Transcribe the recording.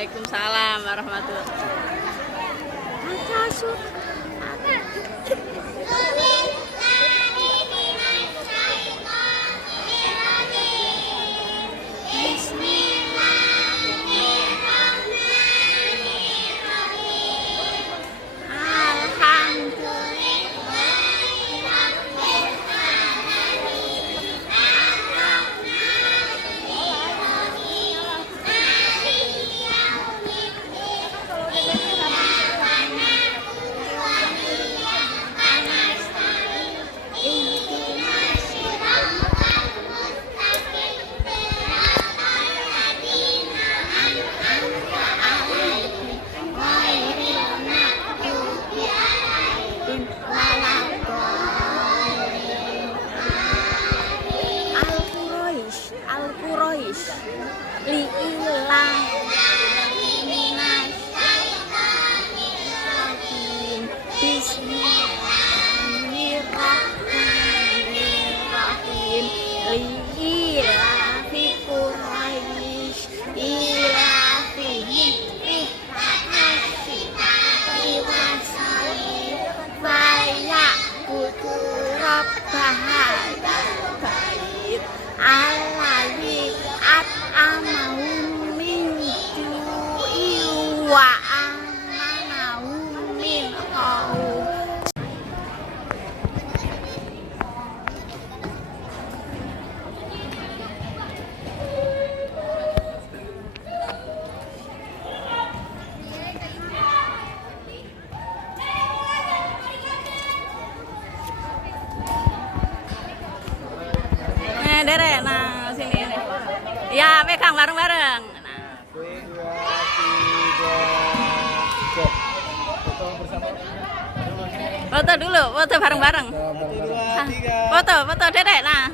Waalaikumsalam warahmatullahi wabarakatuh. Al-Quraish li'ilah Bismillahirrahmanirrahim. Li'ilah fi Quraish ilafihim ihtasibati wasai faya butu rabbahadal bait alladzi at'amahum min ju'in wa amanahum min khauf. Derek, nah sini nih. Ya, pegang bareng-bareng. Nah. 2, 3, 4. Foto bersama. Foto dulu, foto bareng-bareng. 1, 2, 3. Foto, foto Derek. Nah.